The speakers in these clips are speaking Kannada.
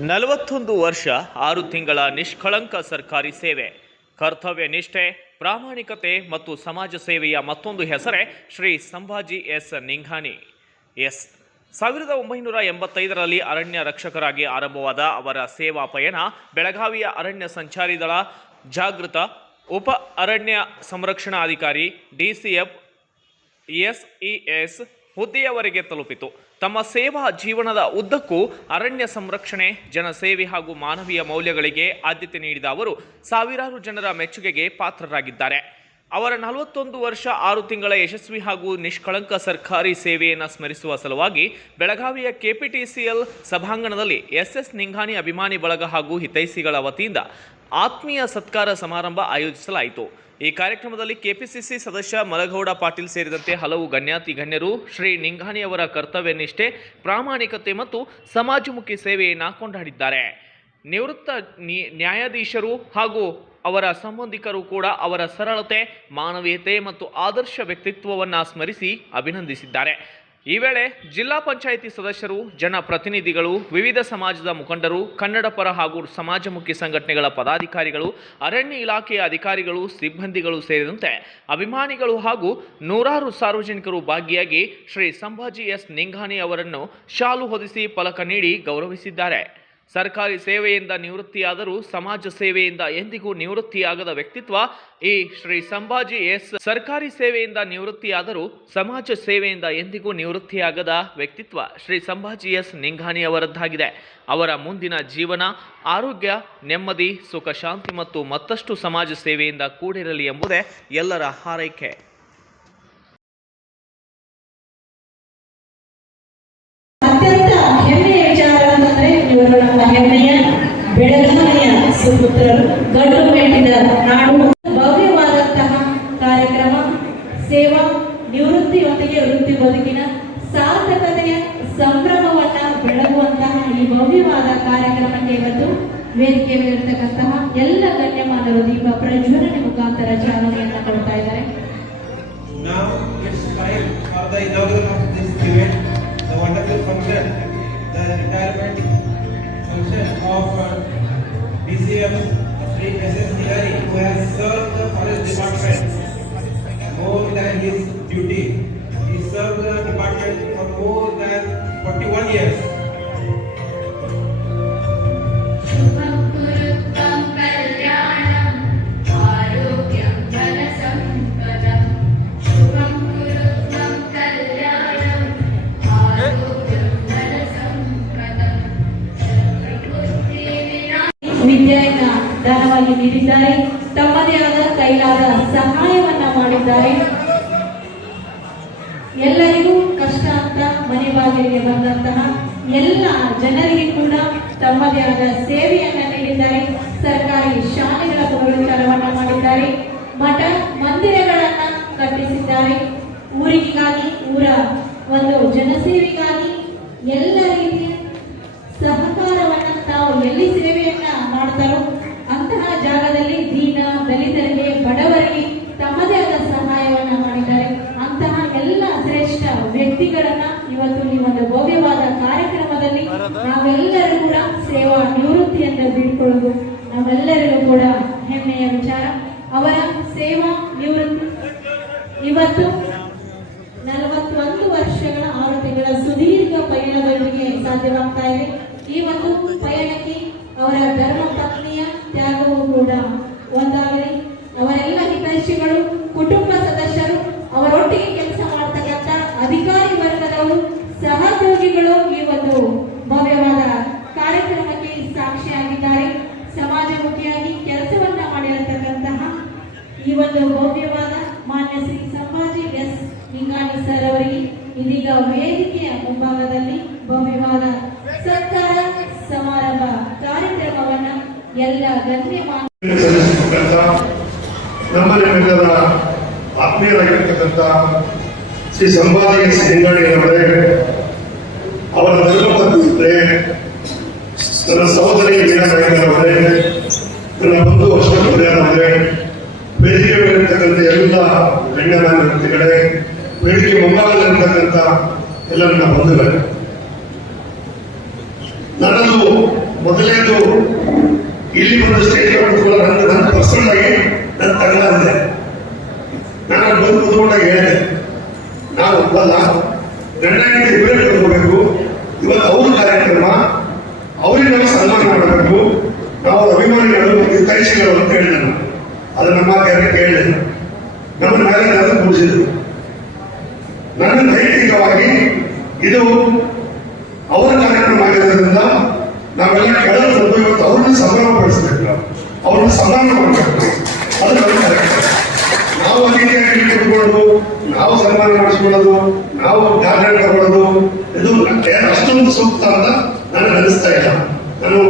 41 ವರ್ಷ 6 ತಿಂಗಳ ನಿಷ್ಕಳಂಕ ಸರ್ಕಾರಿ ಸೇವೆ, ಕರ್ತವ್ಯ ನಿಷ್ಠೆ, ಪ್ರಾಮಾಣಿಕತೆ ಮತ್ತು ಸಮಾಜ ಸೇವೆಯ ಮತ್ತೊಂದು ಹೆಸರೇ ಶ್ರೀ ಸಂಭಾಜಿ ಎಸ್ ನಿಂಘಾನಿ. 1985ರಲ್ಲಿ ಅರಣ್ಯ ರಕ್ಷಕರಾಗಿ ಆರಂಭವಾದ ಅವರ ಸೇವಾ ಪಯಣ ಬೆಳಗಾವಿಯ ಅರಣ್ಯ ಸಂಚಾರಿ ದಳ, ಜಾಗೃತ ಉಪ ಅರಣ್ಯ ಸಂರಕ್ಷಣಾಧಿಕಾರಿ DCF SES ಹುದ್ದೆಯವರೆಗೆ ತಲುಪಿತು. ತಮ್ಮ ಸೇವಾ ಜೀವನದ ಉದ್ದಕ್ಕೂ ಅರಣ್ಯ ಸಂರಕ್ಷಣೆ, ಜನಸೇವೆ ಹಾಗೂ ಮಾನವೀಯ ಮೌಲ್ಯಗಳಿಗೆ ಆದ್ಯತೆ ನೀಡಿದ ಅವರು ಸಾವಿರಾರು ಜನರ ಮೆಚ್ಚುಗೆಗೆ ಪಾತ್ರರಾಗಿದ್ದಾರೆ. ಅವರ 41 ವರ್ಷ 6 ತಿಂಗಳ ಯಶಸ್ವಿ ಹಾಗೂ ನಿಷ್ಕಳಂಕ ಸರ್ಕಾರಿ ಸೇವೆಯನ್ನು ಸ್ಮರಿಸುವ ಸಲುವಾಗಿ ಬೆಳಗಾವಿಯ KPTCL ಸಭಾಂಗಣದಲ್ಲಿ SS ನಿಂಘಾನಿ ಅಭಿಮಾನಿ ಬಳಗ ಹಾಗೂ ಹಿತೈಷಿಗಳ ವತಿಯಿಂದ ಆತ್ಮೀಯ ಸತ್ಕಾರ ಸಮಾರಂಭ ಆಯೋಜಿಸಲಾಯಿತು. ಈ ಕಾರ್ಯಕ್ರಮದಲ್ಲಿ KPCC ಸದಸ್ಯ ಮಲಗೌಡ ಪಾಟೀಲ್ ಸೇರಿದಂತೆ ಹಲವು ಗಣ್ಯರು ಶ್ರೀ ನಿಂಘಾನಿ ಅವರ ಕರ್ತವ್ಯ ನಿಷ್ಠೆ, ಪ್ರಾಮಾಣಿಕತೆ ಮತ್ತು ಸಮಾಜಮುಖಿ ಸೇವೆಯನ್ನು ಕೊಂಡಾಡಿದ್ದಾರೆ. ನಿವೃತ್ತ ನ್ಯಾಯಾಧೀಶರು ಹಾಗೂ ಅವರ ಸಂಬಂಧಿಕರು ಕೂಡ ಅವರ ಸರಳತೆ, ಮಾನವೀಯತೆ ಮತ್ತು ಆದರ್ಶ ವ್ಯಕ್ತಿತ್ವವನ್ನು ಸ್ಮರಿಸಿ ಅಭಿನಂದಿಸಿದ್ದಾರೆ. ಈ ವೇಳೆ ಜಿಲ್ಲಾ ಪಂಚಾಯಿತಿ ಸದಸ್ಯರು, ಜನಪ್ರತಿನಿಧಿಗಳು, ವಿವಿಧ ಸಮಾಜದ ಮುಖಂಡರು, ಕನ್ನಡಪರ ಹಾಗೂ ಸಮಾಜಮುಖಿ ಸಂಘಟನೆಗಳ ಪದಾಧಿಕಾರಿಗಳು, ಅರಣ್ಯ ಇಲಾಖೆಯ ಅಧಿಕಾರಿಗಳು, ಸಿಬ್ಬಂದಿಗಳು ಸೇರಿದಂತೆ ಅಭಿಮಾನಿಗಳು ಹಾಗೂ ನೂರಾರು ಸಾರ್ವಜನಿಕರು ಭಾಗಿಯಾಗಿ ಶ್ರೀ ಸಂಭಾಜಿ ಎಸ್ ನಿಂಘಾನಿ ಅವರನ್ನು ಶಾಲು ಹೊದಿಸಿ ಫಲಕ ನೀಡಿ ಗೌರವಿಸಿದ್ದಾರೆ. ಸರ್ಕಾರಿ ಸೇವೆಯಿಂದ ನಿವೃತ್ತಿಯಾದರೂ ಸಮಾಜ ಸೇವೆಯಿಂದ ಎಂದಿಗೂ ನಿವೃತ್ತಿಯಾಗದ ವ್ಯಕ್ತಿತ್ವ ಈ ಶ್ರೀ ಸಂಭಾಜಿ ಎಸ್. ಸರ್ಕಾರಿ ಸೇವೆಯಿಂದ ನಿವೃತ್ತಿಯಾದರೂ ಸಮಾಜ ಸೇವೆಯಿಂದ ಎಂದಿಗೂ ನಿವೃತ್ತಿಯಾಗದ ವ್ಯಕ್ತಿತ್ವ ಶ್ರೀ ಸಂಭಾಜಿ ಎಸ್ ನಿಂಘಾನಿ ಅವರದ್ದಾಗಿದೆ. ಅವರ ಮುಂದಿನ ಜೀವನ ಆರೋಗ್ಯ, ನೆಮ್ಮದಿ, ಸುಖ, ಶಾಂತಿ ಮತ್ತು ಮತ್ತಷ್ಟು ಸಮಾಜ ಸೇವೆಯಿಂದ ಕೂಡಿರಲಿ ಎಂಬುದೇ ಎಲ್ಲರ ಹಾರೈಕೆ. ಹೆಮ್ಮೆಯ ಬೆಳಗಾವಿಯ ಸುಪುತ್ರರು, ಗಂಡು ಮೆಟ್ಟಿದ ನಾಡು. ಭವ್ಯವಾದಂತಹ ಕಾರ್ಯಕ್ರಮ, ಸೇವಾ ನಿವೃತ್ತಿಯೊಂದಿಗೆ ವೃತ್ತಿ ಬದುಕಿನ ಸಾರ್ಥಕತೆಯ ಸಂಭ್ರಮವನ್ನ ಬೆಳಗುವಂತಹ ಈ ಭವ್ಯವಾದ ಕಾರ್ಯಕ್ರಮಕ್ಕೆ ಇವತ್ತು ವೇದಿಕೆ ಮೇಲಿರತಕ್ಕಂತಹ ಎಲ್ಲ ಗಣ್ಯಮಾನರು ದೀಪ ಪ್ರಜ್ವಲನೆ ಮುಖಾಂತರ ಚಾಲನೆಯನ್ನ ಕೊಡ್ತಾ ಇದ್ದಾರೆ. Of DCF Sri SS Nighani, who has served the forest department more than his duty. He served the department for more than 41 years. ವಿದ್ಯೆಯನ್ನ ದಾನವಾಗಿ ನೀಡಿದ್ದಾರೆ. ತಮ್ಮದೇ ಆದ ಕೈಲಾದ ಸಹಾಯವನ್ನ ಮಾಡಿದ್ದಾರೆ. ಎಲ್ಲರಿಗೂ ಕಷ್ಟ ಅಂತ ಮನೆ ಬಾಗಿಲಿಗೆ ಬಂದಂತಹ ಎಲ್ಲ ಜನರಿಗೆ ಕೂಡ ತಮ್ಮದೇ ಆದ ಸೇವೆಯನ್ನ ನೀಡಿದ್ದಾರೆ. ಸರ್ಕಾರಿ ಶಾಲೆಗಳ ಪುನರುಚ್ಚಾರವನ್ನ ಮಾಡಿದ್ದಾರೆ. ಮಠ ಮಂದಿರಗಳನ್ನ ಕಟ್ಟಿಸಿದ್ದಾರೆ. ಊರಿಗಾಗಿ, ಊರ ಒಂದು ಜನಸೇವೆಗಾಗಿ ಎಲ್ಲ ರೀತಿಯ ಸಹಕಾರವನ್ನ ತಾವು ಎಲ್ಲಿ ಸೇವೆಯನ್ನ ಮಾಡ್ತಾರೋ ಅಂತಹ ಜಾಗದಲ್ಲಿ ದೀನ ದಲಿತರಿಗೆ, ಬಡವರಿಗೆ ತಮ್ಮದೇ ಆದ ಸಹಾಯವನ್ನ ಮಾಡಿದ್ದಾರೆ. ಅಂತಹ ಎಲ್ಲ ಶ್ರೇಷ್ಠ ವ್ಯಕ್ತಿಗಳನ್ನ ಇವತ್ತು ಈ ಒಂದು ಭವ್ಯವಾದ ಕಾರ್ಯಕ್ರಮದಲ್ಲಿ ನಾವೆಲ್ಲರೂ ಕೂಡ ಸೇವಾ ನಿವೃತ್ತಿಯಿಂದ ಬೀಳ್ಕೊಳ್ಳೋದು ನಾವೆಲ್ಲರಿಗೂ ಕೂಡ ಹೆಮ್ಮೆಯ ವಿಚಾರ. ಅವರ ಸೇವಾ ನಿವೃತ್ತಿ ಇವತ್ತು 41 ವರ್ಷಗಳ 6 ತಿಂಗಳ ಸುದೀರ್ಘ ಪಯಣದೊಂದಿಗೆ ಸಾಧ್ಯವಾಗ್ತಾ ಇದೆ. ಈ ಒಂದು ಪಯಣಕ್ಕೆ ಅವರ ಧರ್ಮ ಪತ್ನಿಯ ತ್ಯಾಗವೂ ಕೂಡ ಒಂದಾಗಲಿ. ಅವರೆಲ್ಲ ಹಿತೈಷಿಗಳು, ಕುಟುಂಬ ಸದಸ್ಯರು, ಅವರೊಟ್ಟಿಗೆ ಕೆಲಸ ಮಾಡತಕ್ಕಂಥ ಅಧಿಕಾರಿ ವರ್ಗದವರು, ಸಹೋದ್ಯೋಗಿಗಳು ಈ ಒಂದು ಭವ್ಯವಾದ ಕಾರ್ಯಕ್ರಮಕ್ಕೆ ಸಾಕ್ಷಿಯಾಗಿದ್ದಾರೆ. ಸಮಾಜಮುಖಿಯಾಗಿ ಕೆಲಸವನ್ನ ಮಾಡಿರತಕ್ಕಂತಹ ಈ ಒಂದು ಭವ್ಯವಾದ ಮಾನ್ಯ ಶ್ರೀ ಸಂಭಾಜಿ ಎಸ್ ನಿಂಘಾನಿ ಸರ್ ಅವರಿಗೆ ಇದೀಗ ವೇದಿಕೆಯ ಮುಂಭಾಗದಲ್ಲಿ ಭವ್ಯವಾದ ಸತ್ಕಾರ ಸಮಾರಂಭ ಕಾರ್ಯಕ್ರಮವನ್ನ ಎಲ್ಲ ಗಣ್ಯಮಾನ ನಮ್ಮಲ್ಲಿ ಆತ್ಮೀಯರಾಗಿರ್ತಕ್ಕಂಥ ಶ್ರೀ ಸಂಭಾಜಿ ಎಸ್ ನಿಂಘಾನಿ ಅವರೇ, ಅವರ ಧರ್ಮಪತ್ನಿಯವರೇ, ನನ್ನ ಸಹೋದರಿ ವೀಣಾನಾಯಕರವರೇ, ನನ್ನ ಬಂಧು ಅಶೋಕ್ ಅವರೇ, ವೇದಿಕೆ ಮೇಲಿರ್ತಕ್ಕಂಥ ಎಲ್ಲ ಗಣ್ಯಮಾನ್ಯ ವ್ಯಕ್ತಿಗಳೇ, ವೇದಿಕೆ ಮುಂಭಾಗದಲ್ಲಿರ್ತಕ್ಕಂಥ ಎಲ್ಲ ನನ್ನ ಬಂಧುಗಳೇ, ನನ್ನದು ಮೊದಲನೇದು ಇಲ್ಲಿ ಒಂದು ಸ್ಟೇಜ್ ನನ್ನ ಪರ್ಸನಲ್ ಆಗಿ ನನ್ನ ತಗಲಾಗಿದೆ. ನಾನು ಬಂದು ಕೂತ್ಕೊಂಡಾಗ ಹೇಳಿದೆ, ನಾವು ಒಪ್ಪಲ್ಲ, ಗಂಡ ಹೆಂಡತಿ ಇವರೇ ಕರ್ಕೋಬೇಕು. ಇವತ್ತು ಅವ್ರ ಕಾರ್ಯಕ್ರಮ, ಅವ್ರಿಗೆ ನಾವು ಸನ್ಮಾನ ಮಾಡಬೇಕು, ನಾವು ಅಭಿಮಾನಿಗಳು ಹಿತೈಷಿಗಳು ಅಂತ ಹೇಳಿದೆ. ನಾನು ಅದು ನಮ್ಮ ಕಾರ್ಯಕ್ಕೆ ಹೇಳಿದೆ. ನಮ್ಮ ಮೇಲೆ ನಾನು ಕೂಡಿಸಿದ್ರು. ನನ್ನ ನೈತಿಕವಾಗಿ ಇದು ಅವರ ಕಾರ್ಯಕ್ರಮ ಆಗಿರೋದ್ರಿಂದ ನಾವೆಲ್ಲ ಕೆಳಗೆ ಬಂದು ಇವತ್ತು ಅವ್ರನ್ನ ಸನ್ಮಾನ ಪಡಿಸ್ಬೇಕು, ಅವ್ರನ್ನ ಸನ್ಮಾನ ಮಾಡಬೇಕು. ಅದು ನನ್ನ ಕಾರ್ಯಕ್ರಮ. ನಾವು ಅತಿಥಿಯಾಗಿ ಕುತ್ಕೊಂಡು ನಾವು ಸನ್ಮಾನ ಮಾಡಿಸ್ಕೊಳ್ಳೋದು, ನಾವು ಗಾರ್ಡನ್ ತಗೊಳ್ಳೋದು, ಇದು ಅಷ್ಟೊಂದು ಸೂಕ್ತ ಅಂತ ನನಗೆ ಅನಿಸ್ತಾ ಇಲ್ಲ. ನಾನು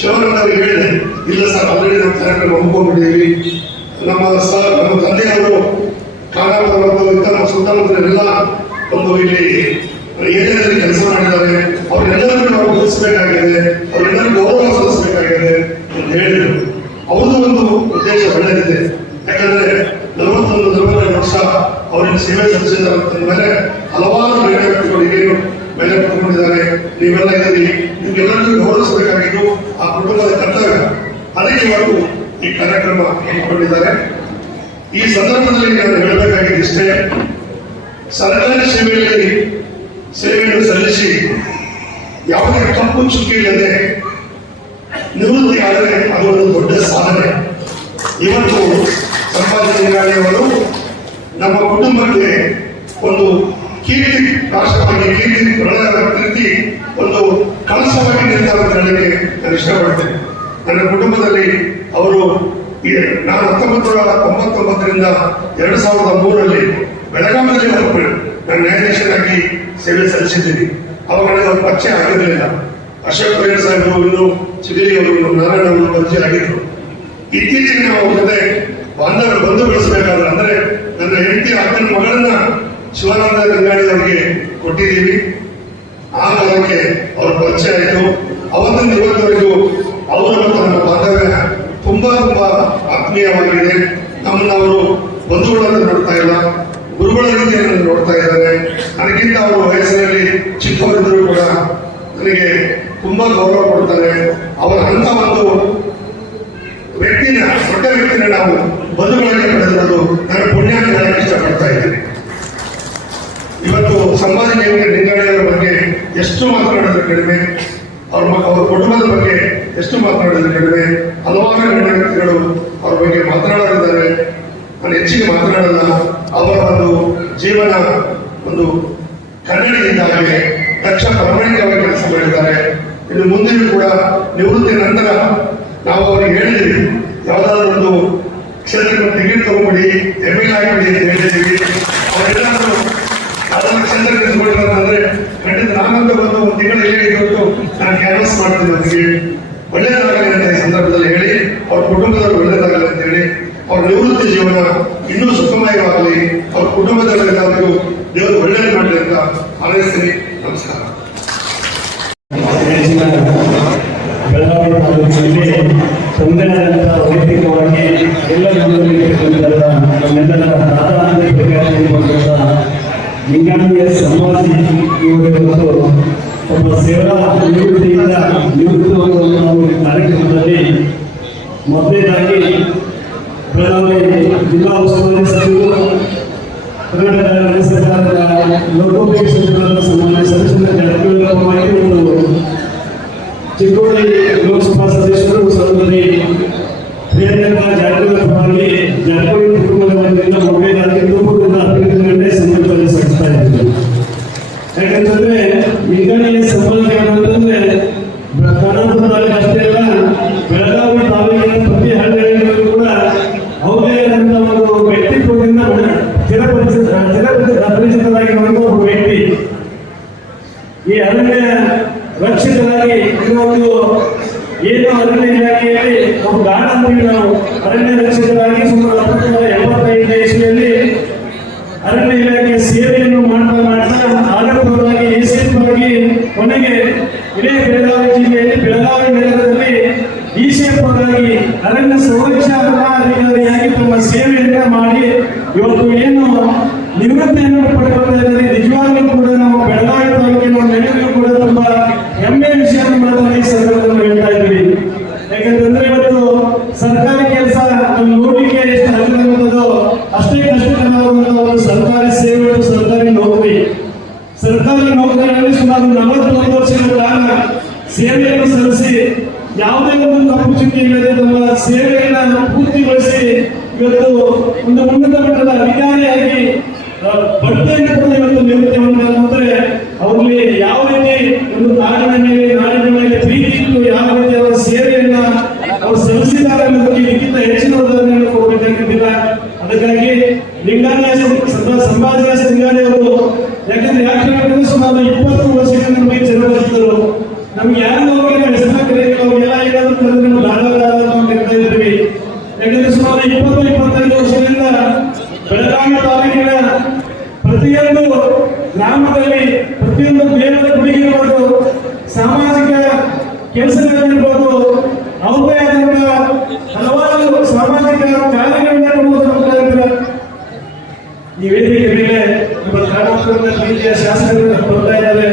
ಶಿವಾನಂದ ಅವರಿಗೆ ಹೇಳಿದೆ, ಇಲ್ಲ ಸರ್ ಆಲ್ರೆಡಿ ನಮ್ಮ ಕಾರ್ಯಕ್ರಮ ಹಮ್ಮಿಕೊಂಡಿದ್ದೀವಿ. ನಮ್ಮ ತಂದೆಯವರು ಕಾನಾಪುರ ಮತ್ತು ನಮ್ಮ ಸುತ್ತಮುತ್ತಲೆಲ್ಲ ಒಂದು ಇಲ್ಲಿ ಏರಿಯಾದಲ್ಲಿ ಕೆಲಸ ಮಾಡಿದ್ದಾರೆ. ಅವರೆಲ್ಲರಿಗೂ ನಾವು ಗುರುತಿಸಬೇಕಾಗಿದೆ, ಅವರೆಲ್ಲರಿಗೂ ಗೌರವ ಸಲ್ಲಿಸಬೇಕಾಗಿದೆ ಅಂತ ಹೇಳಿದರು. ಅವ್ರದ್ದು ಒಂದು ಉದ್ದೇಶ ಒಳ್ಳೆಯದಿದೆ. ಯಾಕಂದ್ರೆ 41-42 ವರ್ಷ ಅವರಿಗೆ ಸೇವೆ ಸಲ್ಲಿಸಿದ ಮೇಲೆ ಹಲವಾರು ವ್ಯಕ್ತಿಗಳು ಹಿರಿಯರು ಮೇಲೆ ಪಡ್ಕೊಂಡಿದ್ದಾರೆ. ನೀವೆಲ್ಲ ಇದ್ದೀರಿ, ನಿಮ್ಗೆಲ್ಲರಿಗೂ ಗೌರವಿಸಬೇಕಾಗಿದ್ದು ಆ ಕುಟುಂಬದ ಕರ್ತವ್ಯ. ಅದಕ್ಕೆ ಇವತ್ತು ಈ ಕಾರ್ಯಕ್ರಮ ಹಮ್ಮಿಕೊಂಡಿದ್ದಾರೆ. ಈ ಸಂದರ್ಭದಲ್ಲಿ ನಾನು ಹೇಳಬೇಕಾಗಿದ್ದು ಇಷ್ಟೇ, ಸರ್ಕಾರಿ ಸೇವೆಯನ್ನು ಸಲ್ಲಿಸಿ ಯಾವುದೇ ಕಪ್ಪು ಚುಕ್ಕಿ ಇಲ್ಲದೆ ನಿವೃತ್ತಿ ಆದರೆ ಅದು ಒಂದು ದೊಡ್ಡ ಸಾಧನೆ. ಇವತ್ತು ಸಂಪಾದನೆ ನಿರಾಣಿಯವರು ನಮ್ಮ ಕುಟುಂಬಕ್ಕೆ ಒಂದು ಕೀರ್ತಿ ರಾಷ್ಟ್ರವಾಗಿ ಕೀರ್ತಿ ಒಂದು ಕಳಸವಾಗಿ ನಿಲ್ತಾರೆ ಅಂತ ಹೇಳಲಿಕ್ಕೆ ನಾನು ಇಷ್ಟಪಡ್ತೇನೆ. ನನ್ನ ಕುಟುಂಬದಲ್ಲಿ ಅವರು ನಾನು 1999ರಿಂದ 2003ರಲ್ಲಿ ಬೆಳಗಾವಿಯಲ್ಲಿ ನಾನು ನ್ಯಾಯಾಧೀಶರಾಗಿ ಸೇವೆ ಸಲ್ಲಿಸಿದ್ದೀನಿ. ಅವಾಗ ನನಗೆ ಅವ್ರ ಪರಿಚಯ ಆಗಿರಲಿಲ್ಲ. ಅಶೋಕ್ ಪೈರ್ ಸಾಹೇಬರು, ಇನ್ನು ಚಿಗರಿ ಅವರು, ನಾರಾಯಣ ಅವರು ಪರಿಚಯ ಆಗಿದ್ರು. ಇತ್ತೀಚೆಗೆ ನಾವು ಅವ್ರ ಜೊತೆ ಬಾಂಧವ್ಯ ಬಂದು ಬೆಳೆಸಬೇಕಾದ್ರೆ ಅಂದ್ರೆ ನನ್ನ ಹೆಂಡತಿ ಅಕ್ಕನ ಮಗಳನ್ನ ಶಿವಾನಂದ ಗಂಗಾಡಿ ಅವರಿಗೆ ಕೊಟ್ಟಿದ್ದೀವಿ. ಆ ಕಾಲಕ್ಕೆ ಅವ್ರ ಪರಿಚಯ ಆಯಿತು. ಅವತ್ತಿನ ಇವತ್ತವರೆಗೂ ಅವರ ಮತ್ತು ನನ್ನ ಬಾಂಧವ್ಯ ತುಂಬಾ ಆತ್ಮೀಯವಾಗಿದೆ. ನಮ್ಮನ್ನ ಅವರು ಬಂಧುಗಳನ್ನು ನೋಡ್ತಾ ಇಲ್ಲ, ಗುರುಗಳ ರೀತಿಯನ್ನು ನೋಡ್ತಾ ಇದ್ದಾರೆ. ನನಗಿಂತ ಅವರು ವಯಸ್ಸಿನಲ್ಲಿ ಚಿಕ್ಕವರಿದ್ದರೂ ಕೂಡ ನನಗೆ ತುಂಬಾ ಗೌರವ ಕೊಡ್ತಾರೆ. ಅವರ ಅಂತ ಒಂದು ವ್ಯಕ್ತಿನ, ದೊಡ್ಡ ವ್ಯಕ್ತಿನ ನಾವು ಬಂಧುಗಳಲ್ಲಿ ಪಡೆದಿರೋದು ನಾನು ಪುಣ್ಯ ಅಂತ ಹೇಳಕ್ಕೆ ಇಷ್ಟಪಡ್ತಾ ಇದ್ದೇನೆ. ಇವತ್ತು ಸಂಭಾಜಿ ನಿಂಗಾಣಿಯವರ ಬಗ್ಗೆ ಎಷ್ಟು ಮಾತನಾಡಿದ್ರೆ ಕಡಿಮೆ, ಅವ್ರ ಕುಟುಂಬದ ಬಗ್ಗೆ ಎಷ್ಟು ಮಾತನಾಡಿದ್ರೆ ಕಡಿಮೆ. ಹಲವಾರು ಗಣ್ಯ ವ್ಯಕ್ತಿಗಳು ಅವ್ರ ಬಗ್ಗೆ ಮಾತನಾಡಿದ್ದಾರೆ. ನಾನು ಹೆಚ್ಚಿಗೆ ಮಾತನಾಡಲ್ಲ. ಅವರ ಒಂದು ಜೀವನ ಒಂದು ಕನ್ನಡಿಯಿಂದಾಗಿ ದಕ್ಷ ಪ್ರಾಮಾಣಿಕವಾಗಿ ಕೆಲಸ ಮಾಡಿದ್ದಾರೆ. ಇನ್ನು ಮುಂದೆಯೂ ಕೂಡ ನಿವೃತ್ತಿ ನಂತರ ನಾವು ಅವರಿಗೆ ಹೇಳಿದ್ದೀವಿ, ಯಾವುದಾದ್ರೂ ಒಂದು ಕ್ಷೇತ್ರಕ್ಕೆ ಟಿಕೆಟ್ ತಗೊಂಡ್ಬಿಡಿ, ML ಆಗಿಬಿಡಿ ಅಂತ ಹೇಳಿದ್ದೀವಿ. ಅವರೆಲ್ಲರೂ ಅದನ್ನು ಕ್ಷೇತ್ರಕ್ಕೆ ತೆಗೆದುಕೊಂಡಿದ್ದಾರೆ. ಖಂಡಿತ ನಾನಂತ ಬಂದು ಒಂದು ತಿಂಗಳು ಹೇಳಿದ್ದು ನಾನು ಕ್ಯಾನ್ವಸ್ ಮಾಡ್ತೀನಿ. ಅವರಿಗೆ ಒಳ್ಳೆಯದಾಗಲಿ ಅಂತ ಈ ಸಂದರ್ಭದಲ್ಲಿ ಹೇಳಿ, ಅವ್ರ ಕುಟುಂಬದವರು ಒಳ್ಳೆಯದಾಗಲಿ ಅಂತ ಹೇಳಿ, ಅವ್ರ ನಿವೃತ್ತಿ ಜೀವನ ಇನ್ನೂ ಸುಖಮಯವಾಗಲಿ, ಅವ್ರ ಕುಟುಂಬದವರೆಲ್ಲರಿಗೂ ದೇವರು ಒಳ್ಳೆಯದು ಮಾಡಲಿ ಅಂತ ಹಾರೈಸ್ತೀನಿ. ನಮಸ್ಕಾರ. ಬೆಳಗಾವಿ ತಾಲೂಕಿನಲ್ಲಿ ತಮ್ಮದಾದಂಥ ವೈಯಕ್ತಿಕವಾಗಿ ಎಲ್ಲ ನಮ್ಮೆಲ್ಲರ ಪ್ರಾಧಾನ್ಯತೆ ನಿಂಗಾಣಿಯ ಸಮಾಜಿ ಇವತ್ತು ಒಬ್ಬ ಸೇವಾ ನಿವೃತ್ತಿಯಿಂದ ನಿವೃತ್ತವನ್ನು ನಾವು ಕಾರ್ಯಕ್ರಮದಲ್ಲಿ ಮೊದಲನೇದಾಗಿ ಬೆಳಗಾವಿ ಜಿಲ್ಲಾ ಉಸ್ತುವಾರಿ ಸಚಿವರು, ಕರ್ನಾಟಕ ರಾಜ್ಯ ಸರ್ಕಾರದ ಲೋಕೋಪಯೋಗಿ ಸಚಿವರಾದ ಸನ್ಮಾನ್ಯ ಸದಸ್ಯರ ಜಾರಕಿಹೊಳಿ ಪರವಾಗಿ ಒಂದು ಚಿಕ್ಕೋಡಿ ಲೋಕಸಭಾ ಸದಸ್ಯರು ಸಹೋದರಿ ಪ್ರಿಯಾಂಕಾ ಜಾರಕಿಹೊಳಿ ಪರವಾಗಿ ಜಾರಕಿಹೊಳಿ ಕುಟುಂಬದ ವತಿಯಿಂದ ಮೊದಲನೇದಾಗಿ ತುಮಕೂರಿನ ಅಭಿನಂದನೆ ಸಂದರ್ಭದಲ್ಲಿ ಸಲ್ಲಿಸ್ತಾ ಇದ್ದೀವಿ. ಯಾಕಂತಂದ್ರೆ ನಿಂಗಾಣಿಯ ಸಂಬಂಧ ಅಂತಂದ್ರೆ ಕರ್ನಾಟಕದಲ್ಲಿ ಅಷ್ಟೇ ಅಲ್ಲ, ಬೆಳಗಾವಿ ತಾಲೂಕಿನ ಪ್ರತಿ ಹಳ್ಳಿಗಳಿಗೂ ಕೂಡ ಅವರೇ ಆದಂತ ಒಂದು ವ್ಯಕ್ತಿತ್ವದಿಂದ ಚಿರಪರಿಚಿತರಾಗಿರುವಂತ ಒಬ್ಬ ವ್ಯಕ್ತಿ. ಈ ಅರಣ್ಯ ರಕ್ಷಕರಾಗಿ ಇನ್ನೊಂದು ಏನು ಅರಣ್ಯ ಇಲಾಖೆಯಲ್ಲಿ ಒಂದು ಗಾಢ ನಾವು ಅರಣ್ಯ ರಕ್ಷಕರಾಗಿ ಸುಮಾರು 1975 ಇಸ್ವಿಯಲ್ಲಿ ಅರಣ್ಯ ಇಲಾಖೆ ಸೇವೆಯನ್ನು ಮಾಡ್ತಾ ಆಗರವಾಗಿ ಎಸಿಎಫ್ಗಾಗಿ ಕೊನೆಗೆ ಇಡೀ ಬೆಳಗಾವಿ ಜಿಲ್ಲೆಯಲ್ಲಿ ಬೆಳಗಾವಿ ನಗರದಲ್ಲಿ ಇಸಿಎಫ್ಗಾಗಿ ಅರಣ್ಯ ಸಂರಕ್ಷಣಾ ಅಧಿಕಾರಿಯಾಗಿ ತಮ್ಮ ಸೇವೆಯನ್ನ ಮಾಡಿ ಇವತ್ತು ಏನು ನಿವೃತ್ತಿಯನ್ನು ಪಡೆದುಕೊಳ್ತಾ ಇದ್ದಾರೆ. ನಿಜವಾಗ್ಲೂ ಕೂಡ ನಮ್ಮ ಬೆಳಗಾವಿ ತಾಲೂಕಿನ ನೆಲೆಗೂ ಕೂಡ ತುಂಬಾ ಹೆಮ್ಮೆಯ ವಿಷಯವನ್ನು ಮಾತ್ರ ಈ ಸಂದರ್ಭದಲ್ಲಿ ಹೇಳ್ತಾ ಇದ್ದೀವಿ. ಸಲ್ಲಿಸಿ ಯಾವುದೇ ಒಂದು ಕಪ್ಪು ಚುಕ್ಕಿ ಇಲ್ಲದೆ ತಮ್ಮ ಸೇವೆಯನ್ನು ಪೂರ್ತಿಗೊಳಿಸಿ ಇವತ್ತು ಒಂದು ಉನ್ನತ ಮಟ್ಟದ ಅಧಿಕಾರಿಯಾಗಿ ಬಡ್ತಿಯನ್ನು ಕೂಡ ಇವತ್ತು ನಿವೃತ್ತಿಯನ್ನು ಅಂದ್ರೆ ಅವರಲ್ಲಿ ಯಾವ ರೀತಿ ಒಂದು ನಾಡಿನ ಮೇಲೆ ಪ್ರೀತಿ ಇತ್ತು, ಯಾವ ರೀತಿ ಅವರ ಸೇವೆಯನ್ನ ಅವರು ಸಲ್ಲಿಸಿದ್ದಾರೆ ಅನ್ನೋದಕ್ಕೆ ಇದಕ್ಕಿಂತ ಹೆಚ್ಚಿನ ಉದಾಹರಣೆಯನ್ನು ಕೊಡಬೇಕಾಗಿದ್ದಿಲ್ಲ. ಅದಕ್ಕಾಗಿ ಲಿಂಗಾನ್ಯಾಸ ಸಂಭಾಜನೆ ಲಿಂಗಾನಿ ಅವರು ಯಾಕಂದ್ರೆ ಸುಮಾರು 20 ವರ್ಷಗಳ ನಮಗೆ ಜನರಿದ್ದರು. ನಮ್ಗೆ ಯಾರು ಹೆಸರನ್ನ ಕರೆಯಲ್ಲ, ಅವೆಲ್ಲ ಏನಾದ್ರು ಕರೆದ್ರೆ ನಾವು ದಾಳಗಳನ್ನು ಕರಿತಾ ಇದ್ವಿ. ಯಾಕಂದ್ರೆ ಸುಮಾರು 20-25 ವರ್ಷದಿಂದ ಬೆಳಗಾವಿ ತಾಲೂಕಿನ ಪ್ರತಿಯೊಂದು ಗ್ರಾಮದಲ್ಲಿ ಪ್ರತಿಯೊಂದು ದೇವರ ಗುಡಿಗಿರ್ಬೋದು, ಸಾಮಾಜಿಕ ಕೆಲಸಗಳಿರ್ಬೋದು, ಅವ್ರದೇ ಆದಂತಹ ಹಲವಾರು ಸಾಮಾಜಿಕ ಕಾರ್ಯಗಳನ್ನ ಮಾಡುವುದರ ಈ ವೇದಿಕೆ ಮೇಲೆ ನಮ್ಮ ಗ್ರಾಮಸ್ಥರ ಪ್ರೀತಿಯ ಶಾಸಕರು ಬರ್ತಾ ಇದ್ದಾರೆ.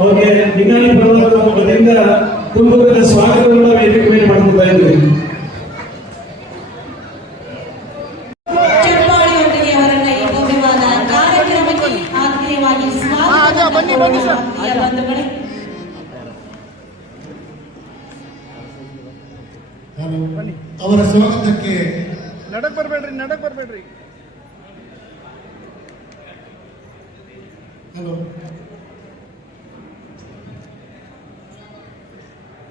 ಅವರಿಗೆ ಲಿಂಗಾನಿ ಪರವಾದ ವತಿಯಿಂದ ತುಂಬದ ಸ್ವಾಗತವನ್ನು ವೇದಿಕೆ ಮೇಲೆ ಮಾಡ್ಕೊತಾ ಇದ್ದೀವಿ. ಚಪ್ಪಾಳೆಯೊಂದಿಗೆ ಅವರನ್ನ ಈ ಭವ್ಯವಾದ ಕಾರ್ಯಕ್ರಮಕ್ಕೆ ಆತ್ಮೀಯವಾಗಿ ಸ್ವಾಗತ ಬಂಧುಗಳೇ. ಅವರ ಸ್ವಾಗತಕ್ಕೆ ನಡಕ್ ಬರ್ಬೇಡ್ರಿ ಹಲೋ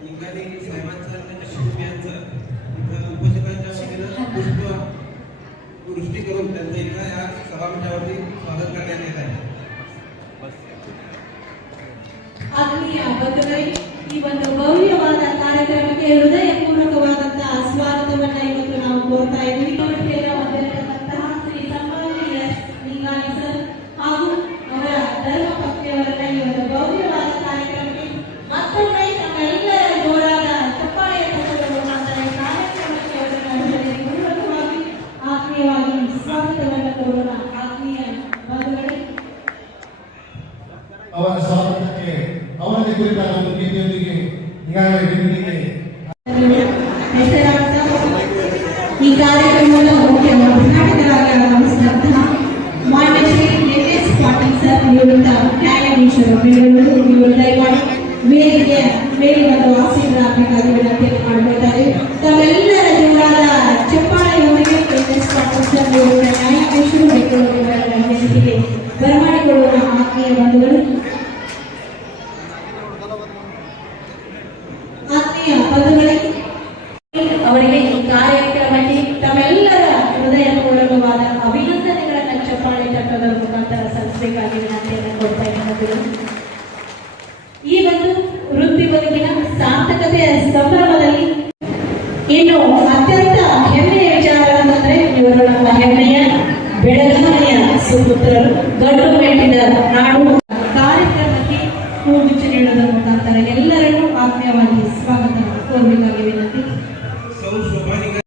लिंगाने साहेबांचं आणि शिवप्यांचं उपोषकांच्या वतीनं पुष्टी करून त्यांचं इकडं या सभागृहावरती स्वागत करण्यात येत आहे. ಆತ್ಮೀಯ ಬಂಧುಗಳೇ, ಈ ಒಂದು ಭವ್ಯವಾದ ಕಾರ್ಯಕ್ರಮಕ್ಕೆ ಹೃದಯಪೂರ್ವಕವಾದಂತಹ ಸ್ವಾಗತವನ್ನ ಇವತ್ತು ನಾವು ಕೋರ್ತಾ ಇದ್ದೀವಿ. ಹೊಂದಿರತಕ್ಕಂತಹ ಶ್ರೀ ಸಂಭಾಜಿ ಎಸ್ ಲಿಂಗಾನಿ ಸರ್ ಹಾಗೂ ಅವರ ಧರ್ಮ ಪತ್ನಿಯವರನ್ನ ಈ ಒಂದು ಭವ್ಯವಾದ ಕಾರ್ಯಕ್ರಮಕ್ಕೆ ಮತ್ತೊಮ್ಮೆ ತಮ್ಮೆಲ್ಲರ ಜೋರಾದ ಚಪ್ಪಾಳೆಯ ಮುಖಾಂತರ ಕಾರ್ಯಕ್ರಮಕ್ಕೆ ಅವರನ್ನು ಪೂರ್ವಕವಾಗಿ ಆತ್ಮೀಯವಾಗಿ ಸ್ವಾಗತವನ್ನು ಕೋರೋಣ. ಆತ್ಮೀಯ ಬಂಧುಗಳೇ, ಅವರ ಸ್ವಾಗತಕ್ಕೆ ಅವರದೇ ಕುರಿತಾದ ಒಂದು ಗೀತೆಯೊಂದಿಗೆ ಈಗಾಗಲೇ ವೇದಿಕೆಗೆ ಹೆಸರಾಂತ ಈ ಕಾರ್ಯಕ್ರಮದ ಮುಖ್ಯ ಉದ್ಘಾಟಕರಾಗಿ ಆಗಮಿಸಿದಂತಹ ಮಾನ್ಯ ಶ್ರೀ ಎಸ್ ಪಾಟೀಲ್ ಸರ್ ನಿವೃತ್ತ ನ್ಯಾಯಾಧೀಶರು ಬೆಂಗಳೂರು, ಇವರು ದಯಮಾಡಿ ವೇದಿಕೆಯ ಮೇಲೆ ಒಂದು ಆಸೀನರಾಗಬೇಕಾಗಿ ವಿನಂತಿ ಮಾಡಿಕೊಳ್ತಾರೆ. ತಾವೆಲ್ಲರ ಜೋರಾದ ಚಪ್ಪಾಳೆಯೊಂದಿಗೆ ಎಸ್ ಪಾಟೀಲ್ ಸರ್ ನಿವೃತ್ತ ನ್ಯಾಯಾಧೀಶರು ಬೆಂಗಳೂರು ವೇದಿಕೆಗೆ ಬರಮಾಡಿಕೊಳ್ಳುವ ಆತ್ಮೀಯ ಬಂಧುಗಳು. ಆತ್ಮೀಯ ಬಂಧುಗಳೇ, ಅವರಿಗೆ ಈ ಕಾರ್ಯಕ್ರಮಕ್ಕೆ ತಮ್ಮೆಲ್ಲರ ಹೃದಯಪೂರ್ವಕವಾದ ಅಭಿನಂದನೆಗಳನ್ನು ಚಪ್ಪಾಳೆ ತಟ್ಟದ ಮುಖಾಂತರ ಸಲ್ಲಿಸಬೇಕಾಗಿ ವಿನಂತಿಯನ್ನು ಕೊಡ್ತಾ ಇದ್ದಾರೆ. ಈ ಒಂದು ವೃತ್ತಿ ಬದುಕಿನ ಸಾರ್ಥಕತೆಯ ಸಂಭ್ರಮದಲ್ಲಿ ಇನ್ನು ಅತ್ಯಂತ ಹೆಮ್ಮೆಯ ವಿಚಾರ ಅಂತಂದ್ರೆ ಇವರು ನಮ್ಮ ಹೆಮ್ಮೆಯ ಬೆಳಗಾವಿಯ ಸುಪುತ್ರರು, ಗಂಡು ಮೆಟ್ಟಿದ ನಾಡು ಕಾರ್ಯಕ್ರಮಕ್ಕೆ ಹೂಗುಚ್ಚು ನೀಡುವುದರ ಮುಖಾಂತರ ಎಲ್ಲರಿಗೂ ಆತ್ಮೀಯವಾಗಿ ಸ್ವಾಗತ ಕೋರಬೇಕಾಗಿ ವಿನಂತಿ. सौ शोभानिका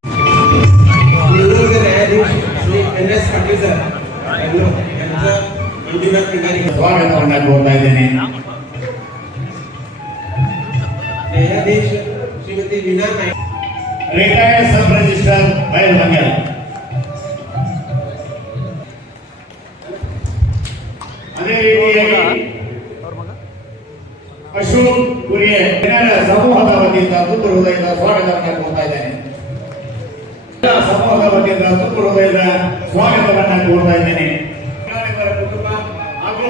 निवृत्त न्यायाधीश श्री NS पाटील सर यांचं मंजुनाथ निगारी ಸ್ವಾಗತವನ್ನು ಕೋರ್ತಾ ಇದ್ದೇನೆ. न्यायाधीश श्रीमती वीणा Naik, retired sub registrar Bailhongal. ಅದೇ ರೀತಿಯಾಗಿ ಅಶೋಕ್ ಕುರಿಯ ಸಮೂಹದ ವತಿಯಿಂದ ತುಂಬ ಹೃದಯದ ಸ್ವಾಗತವನ್ನು ಕೋರ್ತಾ ಇದ್ದೇನೆ. ಸಮೂಹದ ವತಿಯಿಂದ ತುಂಬ ಹೃದಯದ ಸ್ವಾಗತವನ್ನು ಕೋರ್ತಾ ಇದ್ದೇನೆ. ಕುಟುಂಬ ಹಾಗೂ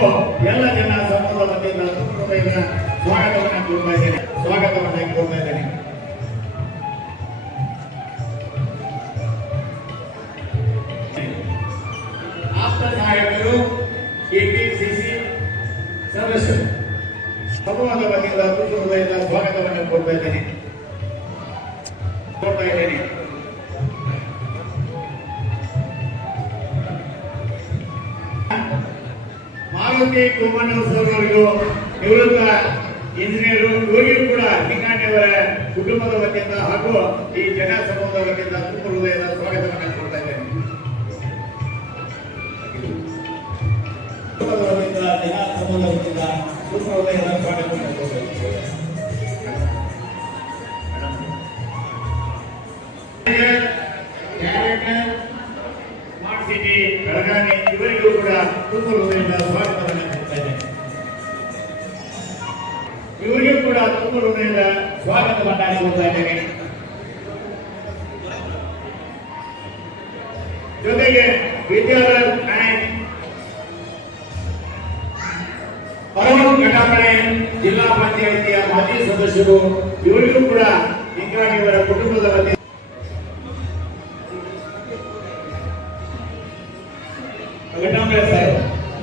ಎಲ್ಲ ಜನ ಸಮೂಹದ ವತಿಯಿಂದ ತುಂಬ ಹೃದಯದ ಸ್ವಾಗತವನ್ನು ಕೋರ್ತಾ ಇದ್ದೇನೆ. ಆಪ್ತ ಸಹಾಯಕರು, ಕೆಪಿಸಿಸಿ ಸದಸ್ಯರು ಸಮೂಹದ ವತಿಯಿಂದ ತುಂಬ ಹೃದಯದ ಸ್ವಾಗತವನ್ನು ಕೋರ್ತಾ ಇದ್ದೇನೆ. ಮಾರುತಿ ಕೋಮಣ್ಣವ್ರ ಸರ್ ಅವರಿಗೂ ನಿವೃತ್ತ ಇಂಜಿನಿಯರು ಇವರಿಗೂ ಕೂಡ ಲಿಂಗಾಣಿಯವರ ಕುಟುಂಬದ ವತಿಯಿಂದ ಹಾಗೂ ಈ ಜನ ಸಮೂಹದ ವತಿಯಿಂದ ತುಂಬ ಹೃದಯದ ಸ್ವಾಗತವನ್ನು ಕೊಡ್ತಾ ಇದ್ದೇನೆ. ಜನ ಸಮೂಹದ ವತಿಯಿಂದ ತುಂಬ ಹೃದಯದ ಸ್ವಾಗತವನ್ನು ಕೊಡ್ತಾ ಇದ್ದೇನೆ. ಸ್ಮಾರ್ಟ್ ಸಿಟಿ ಬೆಳಗಾವಿ ಇವರಿಗೂ ಕೂಡ ತುಂಬ ಹೃದಯದ ಸ್ವಾಗತವನ್ನು ಕೊಡ್ತಾ ಇದ್ದೇನೆ. ಇವರಿಗೂ ಕೂಡ ತುಂಬ ಹೃದಯದ ಸ್ವಾಗತ ಮಂಡಳಿ ಕೊಡ್ತಾ ಇದ್ದೇನೆ. ಜೊತೆಗೆ ವಿದ್ಯಾಧರ್ ಅಂಡ್ ಪರವೂರು ಘಟಕಣೆ ಜಿಲ್ಲಾ ಪಂಚಾಯಿತಿಯ ಮಾಜಿ ಸದಸ್ಯರು, ಇವರಿಗೂ ಕೂಡ ಹೀಗಾಗಿ ಇವರ ಕುಟುಂಬದ ವತಿ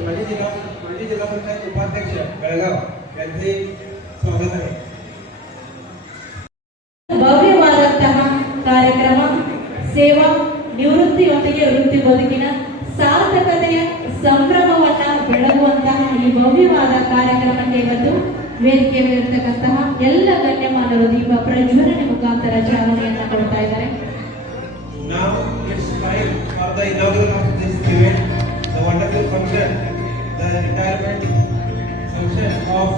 माजी जिल्हा पंचायत उपाध्यक्ष बेळगाव यांचे स्वागत आहे. ಭವ್ಯವಾದಂತಹ ಕಾರ್ಯಕ್ರಮ ಸೇವಾ ನಿವೃತ್ತಿಯೊಂದಿಗೆ ವೃತ್ತಿ ಬದುಕಿನ ಸಾರ್ಥಕತೆಯ ಸಂಭ್ರಮವನ್ನ ಬೆಳಗುವಂತಹ ಈ ಭವ್ಯವಾದ ಕಾರ್ಯಕ್ರಮಕ್ಕೆ ಇವತ್ತು ವೇದಿಕೆ ಮೇಲಿರ್ತಕ್ಕಂತಹ ಎಲ್ಲ ಗಣ್ಯಮಾನರು ದೀಪ ಪ್ರಜ್ವಲನೆ ಮುಖಾಂತರ ಚಾಲನೆಯನ್ನ ಕೊಡ್ತಾ ಇದ್ದಾರೆ. Now it's time for the inaugural of this event, the wonderful function, the retirement function of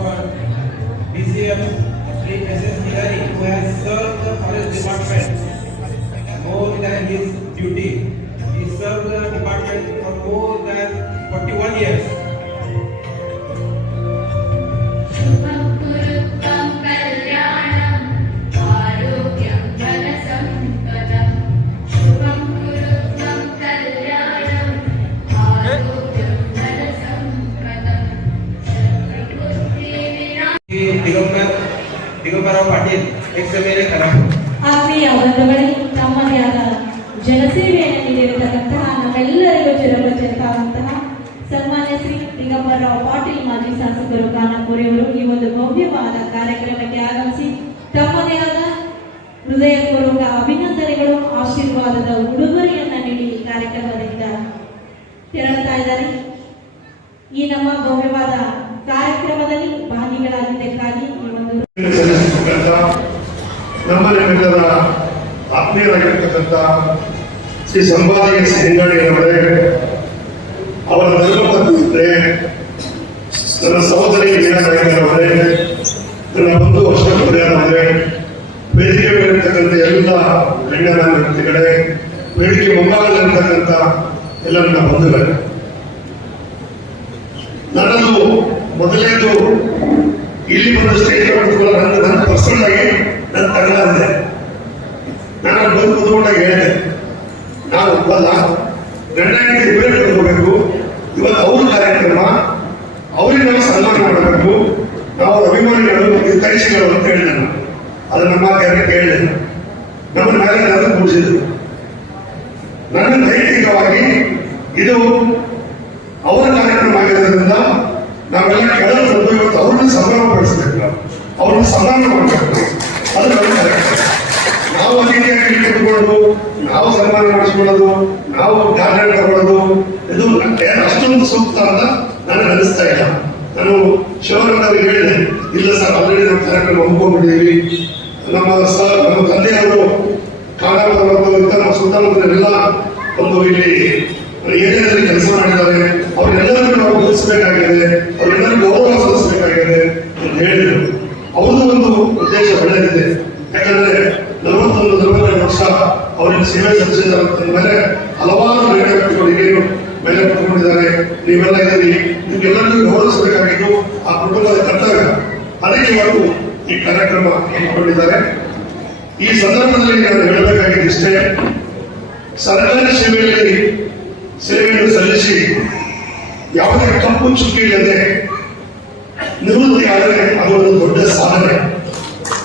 DCM Sri S.S. Nigari, who has served the forest department more than his duty. He served the department for more than 41 years. शुभं कुरुत्वं कल्याणं आरोग्यं धनसम्पदं शुभं कुरुत्वं कल्याणं आरोग्यं धनसम्पदं दिगंबरराव पाटील ex-MLA खरापूर. ಆತ್ಮೀಯ ಬಂಧುಗಳೇ, ತಮ್ಮದೇ ಆದ ಜನಸೇವೆಯನ್ನು ನೀಡಿರತಕ್ಕಂತಹ ನಮ್ಮೆಲ್ಲರಿಗೂ ಚಿರಪರಿಚಿತರಾದಂತಹ ಸನ್ಮಾನ್ಯ ಶ್ರೀ ದಿಗಂಬರರಾವ್ ಪಾಟೀಲ್ ಮಾಜಿ ಶಾಸಕರು ಖಾನಾಪುರ ಅವರು ಈ ಒಂದು ಭವ್ಯವಾದ ಕಾರ್ಯಕ್ರಮಕ್ಕೆ ಆಗಮಿಸಿ ತಮ್ಮದೇ ಆದ ಹೃದಯಪೂರ್ವಕ ಅಭಿನಂದನೆಗಳು, ಆಶೀರ್ವಾದದ ಉಡುಗೊರೆಯನ್ನ ನೀಡಿ ಈ ಕಾರ್ಯಕ್ರಮದಿಂದ ತೆರಳುತ್ತಾ ಇದ್ದಾರೆ. ಈ ನಮ್ಮ ಭವ್ಯವಾದ ಕಾರ್ಯಕ್ರಮದಲ್ಲಿ ಭಾಗಿಗಳಾಗಿದ್ದಕ್ಕಾಗಿ ಈ ಒಂದು ನಮ್ಮನ್ನೆಲ್ಲರ ಆತ್ಮೀಯರಾಗಿರ್ತಕ್ಕಂಥ ಶ್ರೀ ಸಂಪಾದಕ ಸಿಂಗಾಡಿಯವರೇ, ಅವರ ಧರ್ಮಪತ್ನಿಯವರೇ, ನನ್ನ ಸಹೋದರಿ ಮೀನಾರಾಯಣವರೇ, ನನ್ನ ಬಂಧು ಅಶೋಕರವರೇ, ವೇದಿಕೆ ಮೇಲಿರ್ತಕ್ಕಂಥ ಎಲ್ಲ ಗಣ್ಯರ ವ್ಯಕ್ತಿಗಳೇ, ವೇದಿಕೆ ಮುಂಭಾಗದಲ್ಲಿರ್ತಕ್ಕಂಥ ಎಲ್ಲ ನನ್ನ ಬಂಧುಗಳೇ, ನನ್ನದು ಮೊದಲೇದು ಇಲ್ಲಿ ಬಂದು ಸ್ಟೇಜ್ ನನ್ನ ಪರ್ಸನಲ್ ಆಗಿ ನನ್ನ ತಗೊಳ್ಳಂದೆ. ನಾನು ಬಂದು ಕುತ್ಕೊಂಡಾಗ ಹೇಳಿದೆ, ನಾವು ಒಪ್ಪಲ್ಲ, ಗಂಡನಿಗೆ ಇಬ್ಬರೇ ಕರ್ಕೋಬೇಕು, ಇವತ್ತು ಅವ್ರ ಕಾರ್ಯಕ್ರಮ, ಅವ್ರಿಗೆ ನಾವು ಸನ್ಮಾನ ಮಾಡಬೇಕು, ನಾವು ಅಭಿಮಾನಿಗಳು ಹಿತೈಷಿಗಳು ಅಂತ ಹೇಳಿದೆ. ನಾನು ಅದು ನಮ್ಮ ಕೇಳಿದೆ, ನಮ್ಮ ಮೇಲೆ ನಾನು ಕೂಡಿಸಿದ್ರು. ನನ್ನ ನೈತಿಕವಾಗಿ ಇದು ಅವರ ಕಾರ್ಯಕ್ರಮ ಆಗಿರೋದ್ರಿಂದ ನಾವೆಲ್ಲ ಕೆಳಗೆ ಬಂದು ಇವತ್ತು ಅವ್ರನ್ನ ಸನ್ಮಾನ ಪಡಿಸ್ಬೇಕು, ನಾವು ಅವ್ರನ್ನ ಸನ್ಮಾನ ಮಾಡಬೇಕು. ಅದು ನಮ್ಮ ಕಾರ್ಯಕ್ರಮ. ನಾವು ಅತಿಥಿಯಾಗಿ ಕುತ್ಕೊಳ್ಳೋದು, ನಾವು ಸನ್ಮಾನ ಮಾಡಿಸ್ಕೊಳ್ಳೋದು, ನಾವು ಗಾರ್ಡನ್ ತಗೊಳ್ಳೋದು, ಇದು ಅಷ್ಟೊಂದು ಸೂಕ್ತ ಅಂತ ನನಗೆ ಅನಿಸ್ತಾ ಇಲ್ಲ. ನಾನು ಶಿವನಂದವ್ರಿಗೆ ಹೇಳಿದೆ, ಇಲ್ಲ ಸರ್, ಆಲ್ರೆಡಿ ನಮ್ಮ ಕಾರ್ಯಕ್ರಮ ಒಪ್ಕೊಂಡ್ಬಿಟ್ಟಿದ್ದೀವಿ. ನಮ್ಮ ತಂದೆಯವರು ಕಾಣಾಪುರ ನಮ್ಮ ಸುತ್ತಮುತ್ತಲೆಲ್ಲ ಒಂದು ಇಲ್ಲಿ ಏರಿಯಾದಲ್ಲಿ ಕೆಲಸ ಮಾಡಿದ್ದಾರೆ, ಅವರೆಲ್ಲರಿಗೂ ನಾವು ಗುರುತಿಸಬೇಕಾಗಿದೆ, ಅವರೆಲ್ಲರಿಗೂ ಗೌರವ ಸಲ್ಲಿಸಬೇಕಾಗಿದೆ ಅಂತ ಹೇಳಿದ್ರು. ಅವ್ರದ್ದು ಒಂದು ಉದ್ದೇಶ ಒಳ್ಳೆಯದಿದೆ. ಯಾಕಂದ್ರೆ 41-42 ವರ್ಷ ಅವರಿಗೆ ಸೇವೆ ಸಲ್ಲಿಸಿದ ಮೇಲೆ ಹಲವಾರು ವ್ಯಕ್ತಿಗಳಿಗೆ ಮೇಲೆ ಪಡ್ಕೊಂಡಿದ್ದಾರೆ. ನೀವೆಲ್ಲ ಇದ್ದೀರಿ, ನಿಮ್ಗೆಲ್ಲರಿಗೂ ಗೌರವಿಸಬೇಕಾಗಿದ್ದು ಆ ಕುಟುಂಬದ ಕರ್ತವ್ಯ. ಅದಕ್ಕೆ ಇವತ್ತು ಈ ಕಾರ್ಯಕ್ರಮ ಹಮ್ಮಿಕೊಂಡಿದ್ದಾರೆ. ಈ ಸಂದರ್ಭದಲ್ಲಿ ನಾನು ಹೇಳಬೇಕಾಗಿದ್ದಿಷ್ಟೇ, ಸರ್ಕಾರಿ ಸೇವೆಯಲ್ಲಿ ಸೇವೆಯನ್ನು ಸಲ್ಲಿಸಿ ಯಾವುದೇ ಕಪ್ಪು ಚುಕ್ಕಿ ಇಲ್ಲದೆ ನಿವೃತ್ತಿ ಆದರೆ ಅದು ಒಂದು ದೊಡ್ಡ ಸಾಧನೆ.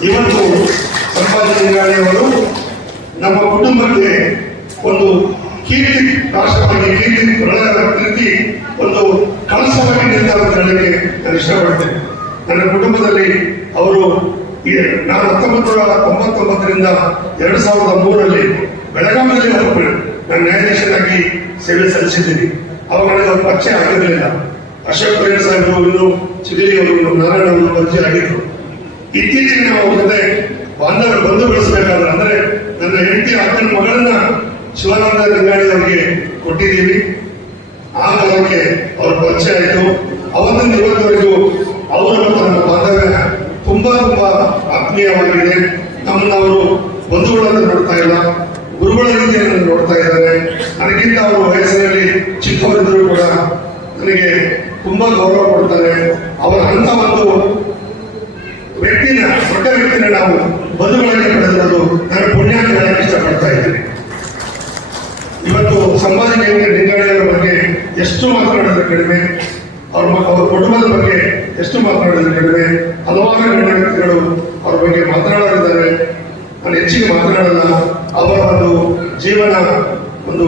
ಇವತ್ತು ಸಂಪಾದನೆಗಾರಿಯವರು ನಮ್ಮ ಕುಟುಂಬಕ್ಕೆ ಒಂದು ಕೀರ್ತಿ ರಾಷ್ಟ್ರವಾಗಿ ಕೀರ್ತಿ ಒಂದು ಕಳಸವಾಗಿ ನಿಲ್ತಾರೆ ಅಂತ ಹೇಳಲಿಕ್ಕೆ ನಾನು ಇಷ್ಟಪಡ್ತೇನೆ. ನನ್ನ ಕುಟುಂಬದಲ್ಲಿ ಅವರು ನಾನು 1999ರಿಂದ 2003ರಲ್ಲಿ ಬೆಳಗಾವಿಯಲ್ಲಿ ನಾನು ನ್ಯಾಯಾಧೀಶನಾಗಿ ಸೇವೆ ಸಲ್ಲಿಸಿದ್ದೀನಿ. ಅವಾಗ ನನಗೆ ಪರಿಚಯ ಆಗಿರಲಿಲ್ಲ. ಅಶೋಕ್ ಪರೇಡ್ ಸಾಹೇಬರು, ಇನ್ನು ಚಿಗಲಿ ಅವರು, ನಾರಾಯಣ ಅವರು ಪರಿಚಯ ಆಗಿದ್ರು. ಇತ್ತೀಚೆಗೆ ನಾವು ಅವ್ರ ಜೊತೆ ಬಂಧು ಬೆಳೆಸಬೇಕಾದ್ರೆ ಅಂದ್ರೆ ನನ್ನ ಹೆಂಡತಿ ಅಕ್ಕನ ಮಗಳನ್ನ ಶಿವಾನಂದ ರಂಗಾಡಿ ಅವರಿಗೆ ಕೊಟ್ಟಿದ್ದೀವಿ. ಆ ಕಾಲಕ್ಕೆ ಅವ್ರ ಪರಿಚಯ ಆಯಿತು. ಅವತ್ತಿನ ಇವತ್ತವರೆಗೂ ಅವರು ಮತ್ತು ನನ್ನ ಬಾಂಧವ್ಯ ತುಂಬಾ ಆತ್ಮೀಯವಾಗಿದೆ. ನಮ್ಮನ್ನ ಅವರು ಬಂಧುಗಳನ್ನು ನೋಡ್ತಾ ಇಲ್ಲ, ಗುರುಗಳ ರೀತಿಯನ್ನು ನೋಡ್ತಾ ಇದ್ದಾರೆ. ನನಗಿಂತ ಅವರು ವಯಸ್ಸಿನಲ್ಲಿ ಚಿಕ್ಕವರಿದ್ದರೂ ಕೂಡ ನನಗೆ ತುಂಬಾ ಗೌರವ ಕೊಡ್ತಾರೆ. ಅವರ ಅಂತ ಒಂದು ವ್ಯಕ್ತಿನ ದೊಡ್ಡ ವ್ಯಕ್ತಿನ ನಾವು ಬದುಕುಗಳಿಗೆ ಪಡೆದಿರೋದು ನಾನು ಪುಣ್ಯ ಅಂತ ಹೇಳಕ್ಕೆ ಇಷ್ಟಪಡ್ತಾ ಇದ್ದೀನಿ. ಇವತ್ತು ಸಂಭಾಜಿ ನಿಂಗಾಣಿಯವರ ಬಗ್ಗೆ ಎಷ್ಟು ಮಾತನಾಡಿದ್ರೆ ಕಡಿಮೆ, ಅವ್ರ ಕುಟುಂಬದ ಬಗ್ಗೆ ಎಷ್ಟು ಮಾತನಾಡಿದ್ರೆ ಕಡಿಮೆ. ಹಲವಾರು ಗಣ್ಯ ವ್ಯಕ್ತಿಗಳು ಅವ್ರ ಬಗ್ಗೆ ಮಾತನಾಡಲಿದ್ದಾರೆ. ನಾನು ಹೆಚ್ಚಿಗೆ ಮಾತನಾಡಲ್ಲ. ಅವರ ಒಂದು ಜೀವನ ಒಂದು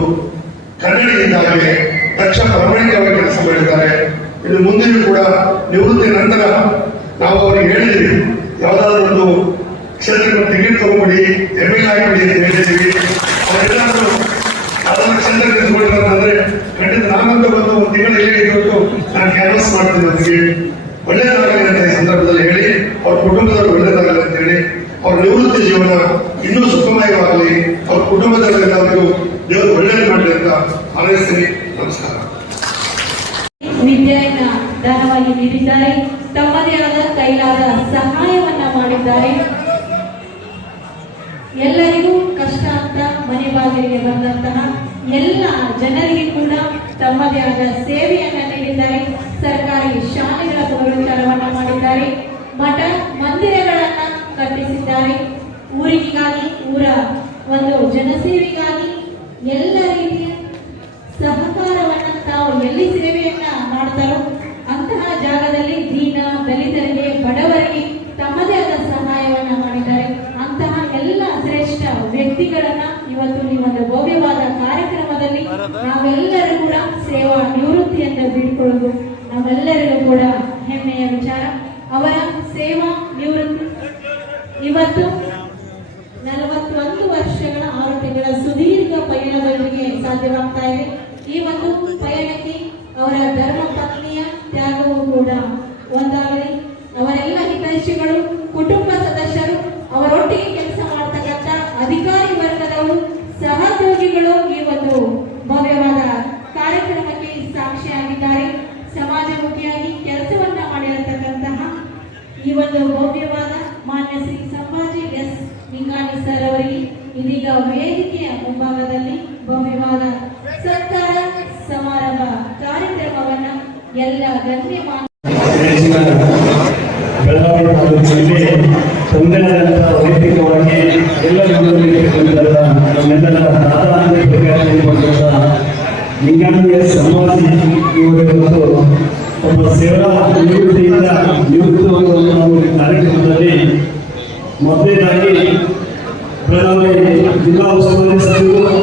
ಕನ್ನಡಿಯಿಂದಾಗಿ ದಕ್ಷ ಪ್ರಾಮಾಣಿಕವಾಗಿ ಕೆಲಸ ಮಾಡಿದ್ದಾರೆ. ಇನ್ನು ಮುಂದೆಯೂ ಕೂಡ ನಿವೃತ್ತಿ ನಂತರ ನಾವು ಅವರಿಗೆ ಹೇಳಿದ್ದೀವಿ, ಯಾವುದಾದ್ರೂ ಒಂದು ಕ್ಷೇತ್ರಕ್ಕೆ ಟಿಕೆಟ್ ತಗೊಂಡ್ಬಿಡಿ, MLA ಆಗಿಬಿಡಿ ಅಂತ ಹೇಳಿದ್ದೀವಿ. ಅವರೆಲ್ಲರೂ ಯಾವ್ದಾದ್ರು ಕ್ಷೇತ್ರ ನಿಂತ್ಕೊಂಡಿರೋದಂದ್ರೆ ಖಂಡಿತ ನಾನಂತ ಬಂದು ಒಂದು ತಿಂಗಳು ಹೇಳಿದ್ದು ನಾನು ಕ್ಯಾನ್ವಾಸ್ ಮಾಡ್ತೀನಿ. ಅವರಿಗೆ ಒಳ್ಳೆಯದಾಗಲಿ ಅಂತ ಈ ಸಂದರ್ಭದಲ್ಲಿ ಹೇಳಿ, ಅವ್ರ ಕುಟುಂಬದವರು ಒಳ್ಳೆಯದಾಗಲಿ ಅಂತ ಹೇಳಿ, ಅವ್ರ ನಿವೃತ್ತಿ ಜೀವನ ಇನ್ನೂ ಸುಖಮಯವಾಗಲಿ, ಅವ್ರ ಕುಟುಂಬದವರೆಲ್ಲರಿಗೂ ದೇವರು ಒಳ್ಳೆಯದು ಮಾಡಲಿ ಅಂತ ಹಾರೈಸ್ತೀನಿ. ನಮಸ್ಕಾರ. ವಿದ್ಯೆಯನ್ನ ದಾನವಾಗಿ ನೀಡಿದ್ದಾರೆ. ತಮ್ಮದೇ ಆದ ಕೈಲಾದ ಸಹಾಯವನ್ನ ಮಾಡಿದ್ದಾರೆ. ಎಲ್ಲರಿಗೂ ಕಷ್ಟ ಅಂತ ಮನೆ ಬಾಗಿಲಿಗೆ ಬಂದಂತಹ ಎಲ್ಲ ಜನರಿಗೆ ಕೂಡ ತಮ್ಮದೇ ಆದ ಸೇವೆಯನ್ನ ನೀಡಿದ್ದಾರೆ. ಸರ್ಕಾರಿ ಶಾಲೆಗಳ ಪುನರುಚ್ಚಾರವನ್ನ ಮಾಡಿದ್ದಾರೆ. ಮಠ ಮಂದಿರಗಳನ್ನ ಕಟ್ಟಿಸಿದ್ದಾರೆ. ಊರಿಗಾಗಿ, ಊರ ಒಂದು ಜನಸೇವೆಗಾಗಿ ಎಲ್ಲ ರೀತಿಯ ಸಹಕಾರವನ್ನ ತಾವು ಎಲ್ಲಿ ಸೇವೆಯನ್ನ ಮಾಡ್ತಾರೋ ಅಂತಹ ಜಾಗದಲ್ಲಿ ದೀನ ದಲಿತರಿಗೆ, ಬಡವರಿಗೆ ತಮ್ಮದೇ ಆದ ಸಹಾಯವನ್ನ ಮಾಡಿದ್ದಾರೆ. ಅಂತಹ ಎಲ್ಲ ಶ್ರೇಷ್ಠ ವ್ಯಕ್ತಿಗಳನ್ನ ಇವತ್ತು ಈ ಒಂದು ಭವ್ಯವಾದ ಕಾರ್ಯಕ್ರಮದಲ್ಲಿ ನಾವೆಲ್ಲರೂ ಕೂಡ ಸೇವಾ ನಿವೃತ್ತಿಯಿಂದ ಬೀಳ್ಕೊಳ್ಳೋದು ನಮ್ಮೆಲ್ಲರಿಗೂ ಕೂಡ ಹೆಮ್ಮೆಯ ವಿಚಾರ. ಅವರ ಸೇವಾ ನಿವೃತ್ತಿ ಇವತ್ತು 41 ವರ್ಷಗಳ 6 ತಿಂಗಳ ಸುದೀರ್ಘ ಪಯಣದೊಂದಿಗೆ ಸಾಧ್ಯವಾಗ್ತಾ ಇದೆ. ಈ ಒಂದು ಪಯಣಕ್ಕೆ ಅವರ ಧರ್ಮ ಪತ್ನಿಯ ತ್ಯಾಗವೂ ಕೂಡ ಒಂದಾಗಲಿ. ಅವರೆಲ್ಲ ಹಿತೈಷಿಗಳು, ಕುಟುಂಬ ಸದಸ್ಯರು, ಅವರೊಟ್ಟಿಗೆ ಕೆಲಸ ಮಾಡತಕ್ಕಂಥ ಅಧಿಕಾರಿ ವರ್ಗದವರು, ಸಹೋದ್ಯೋಗಿಗಳು ಈ ಒಂದು ಭವ್ಯವಾದ ಕಾರ್ಯಕ್ರಮಕ್ಕೆ ಸಾಕ್ಷಿಯಾಗಿದ್ದಾರೆ. ಸಮಾಜಮುಖಿಯಾಗಿ ಕೆಲಸವನ್ನ ಮಾಡಿರತಕ್ಕಂತಹ ಈ ಒಂದು ಭವ್ಯವಾದ ಮಾನ್ಯ ಶ್ರೀ ಸಂಭಾಜಿ ಎಸ್ ನಿಂಗಾಣಿ ಸರ್ ಅವರಿಗೆ ಇದೀಗ ವೇದಿಕೆಯ ಮುಂಭಾಗದಲ್ಲಿ ಭವ್ಯವಾದ ಸತ್ಕಾರ ಸಮಾರಂಭ ಕಾರ್ಯಕ್ರಮವನ್ನ ಎಲ್ಲ ಗಣ್ಯಮಾನ್ಯ ಬೆಳಗಾವಿ ತಾಲೂಕಿನಲ್ಲಿ ತಂದೆಯಾದಂಥ ವೈಯಕ್ತಿಕವಾಗಿ ಎಲ್ಲ ನಮ್ಮೆಲ್ಲರ ಪ್ರಾಧಾನ್ಯತೆ ನಿಂಗಾಣಿಯ ಸಮಾಜಿ ಇವತ್ತು ಒಬ್ಬ ಸೇವಾ ನಿವೃತ್ತಿಯಿಂದ ನಿವೃತ್ತವಾಗುವ ನಾವು ಕಾರ್ಯಕ್ರಮದಲ್ಲಿ ಮೊದಲನೇದಾಗಿ ಬೆಳಗಾವಿ ಜಿಲ್ಲಾ ಉಸ್ತುವಾರಿ ಸಚಿವರು,